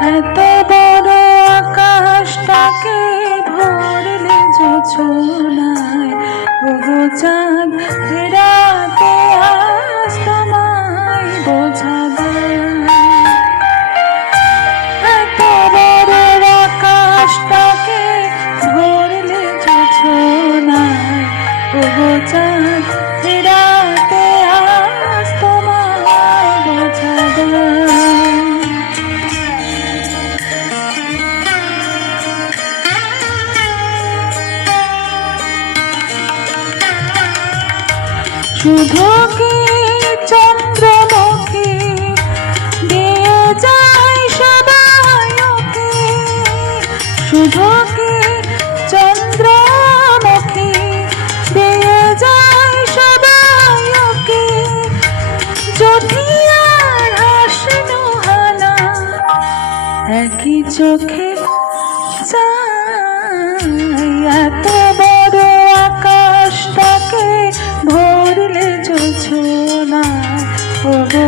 এত বড় আকাশটাকে ভরলে যোছনায় ওগো চাঁদ রাতে আজ তোমায় বোঝা এত বড় আকাশটাকে ভরলে যোছনায় ওগো চাঁদ শুধু কি চন্দ্রমুখী দিয়ে যায় সবাই শুধু কি চন্দ্রমুখী দিয়ে যায় সবাই ওকে। জটিয়ার হাসিনো হানা একই চোখে আকাশটাকে